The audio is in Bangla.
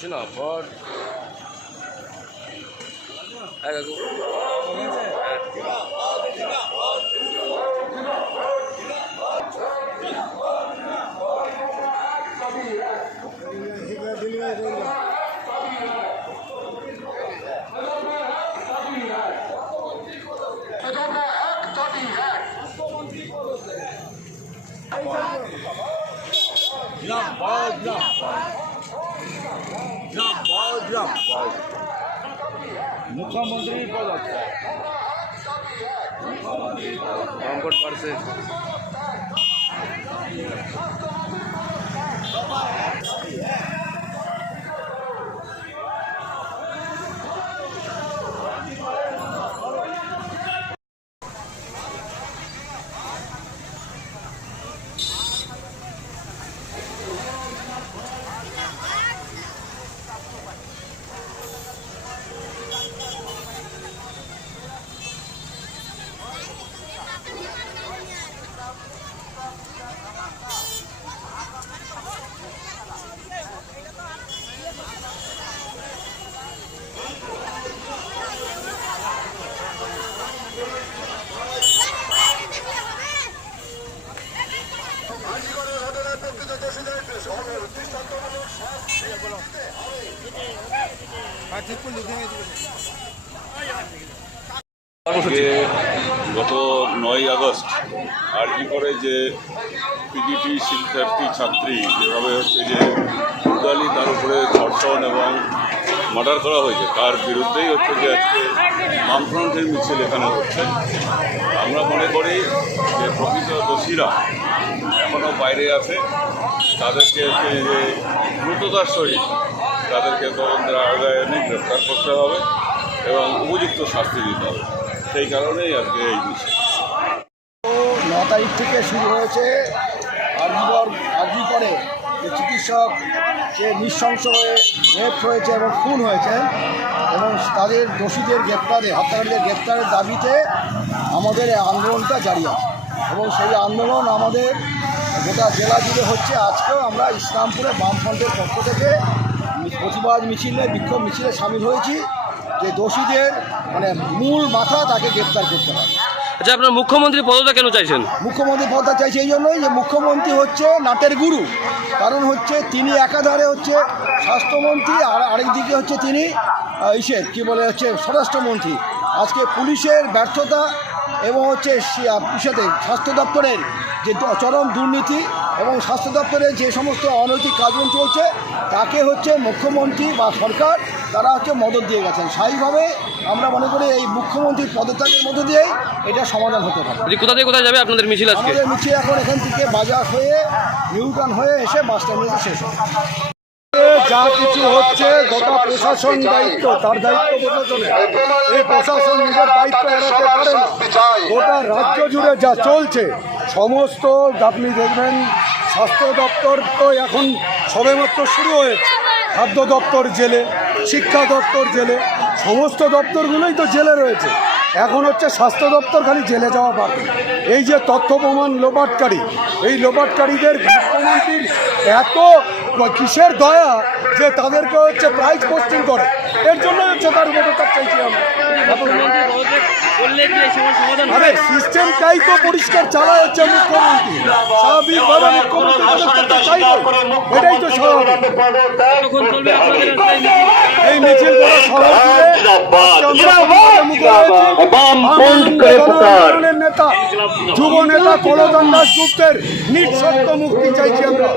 জিন্দাবাদ মুখ্যমন্ত্রী পদত্যাগ সংকট বাড়ছে। গত 9ই আগস্ট আরজি করে যে পিজিটি শিক্ষার্থী ছাত্রী যেভাবে হচ্ছে যে ব্রুটালি তার উপরে ধর্ষণ এবং মার্ডার করা হয়েছে তার বিরুদ্ধেই হচ্ছে যে আজকে বামফ্রন্টের মিছিল এখানে হচ্ছে। আমরা মনে করি যে প্রকৃত দোষীরা এখনও বাইরে আছে, তাদেরকে হচ্ছে যে দ্রুততার সহিত তাদেরকে তদন্তের আওতায় এনে গ্রেপ্তার করতে হবে এবং উপযুক্ত শাস্তি দিতে হবে। সেই কারণেই আজকে এই মিছিল। 9 তারিখ থেকে শুরু হয়েছে আরজি করে যে চিকিৎসক যে নৃশংস হয়ে রেপ হয়েছে এবং খুন হয়েছে এবং তাদের দোষীদের গ্রেপ্তারে হত্যাকারীদের গ্রেপ্তারের দাবিতে আমাদের এই আন্দোলনটা জারি আছে এবং সেই আন্দোলন আমাদের গোটা জেলা জুড়ে হচ্ছে। আজকেও আমরা ইসলামপুরে বামফ্রন্টের পক্ষ থেকে প্রতিবাদ মিছিলে বিক্ষোভ মিছিলে সামিল হয়েছি যে দোষীদের মানে মূল মাথা তাকে গ্রেপ্তার করতে হবে। আচ্ছা, আপনার মুখ্যমন্ত্রী পদটা কেন চাইছেন? মুখ্যমন্ত্রী পদটা চাইছে এই জন্যই যে মুখ্যমন্ত্রী হচ্ছে নাটের গুরু। কারণ হচ্ছে তিনি একাধারে হচ্ছে স্বাস্থ্যমন্ত্রী আর আরেকদিকে হচ্ছে তিনি হচ্ছে স্বরাষ্ট্রমন্ত্রী। আজকে পুলিশের ব্যর্থতা এবং হচ্ছে স্বাস্থ্য দপ্তরের যে চরম দুর্নীতি এবং স্বাস্থ্য দপ্তরের যে সমস্ত অনৈতিক কাজকর্ম চলছে তাকে হচ্ছে মুখ্যমন্ত্রী বা সরকার তারা হচ্ছে মদত দিয়ে গেছেন। স্বাভাবিকভাবে আমরা মনে করি এই মুখ্যমন্ত্রীর পদত্যাগের মধ্য দিয়েই এটা সমাধান হতে পারে। কোথা থেকে কোথায় যাবে আপনাদের মিছিল? আমাদের মিছিল এখন এখান থেকে বাজার হয়ে নিউটাউন হয়ে এসে বাস টার্মিনাসে শেষ হবে। যা কিছু হচ্ছে গোটা প্রশাসন দায়িত্ব, তার দায়িত্ব প্রশাসনের। এই প্রশাসন নিজের দায়িত্ব এড়াতে পারে না। গোটা রাজ্য জুড়ে যা চলছে সমস্ত আপনি দেখবেন স্বাস্থ্য দপ্তর তো এখন সবেমাত্র শুরু হয়েছে, খাদ্য দপ্তর জেলে, শিক্ষা দপ্তর জেলে, সমস্ত দপ্তরগুলোই তো জেলে রয়েছে। এখন হচ্ছে স্বাস্থ্য দপ্তর খালি জেলে যাওয়া বাকি। এই যে তথ্য প্রমাণ লোপাটকারী, এই লোপাটকারীদের মুখ্যমন্ত্রীর এত কিসের দয়া যে তাদেরকে হচ্ছে প্রাইজ পোস্টিং করে, এর জন্য হচ্ছে তার পদত্যাগ চাইছি আমরা। আরে সিস্টেমটাই তো পরিষ্কার চালায় হচ্ছে মুখ্যমন্ত্রী, স্বাভাবিকভাবে মুখ্যমন্ত্রী পদত্যাগ চাইবে, এটাই তো স্বাভাবিক। এই মিছিল করা শহর জুড়ে নেতা যুব নেতা কলকান দাশগুপ্তের নিঃশর্ত মুক্তি চাইছি আমরা।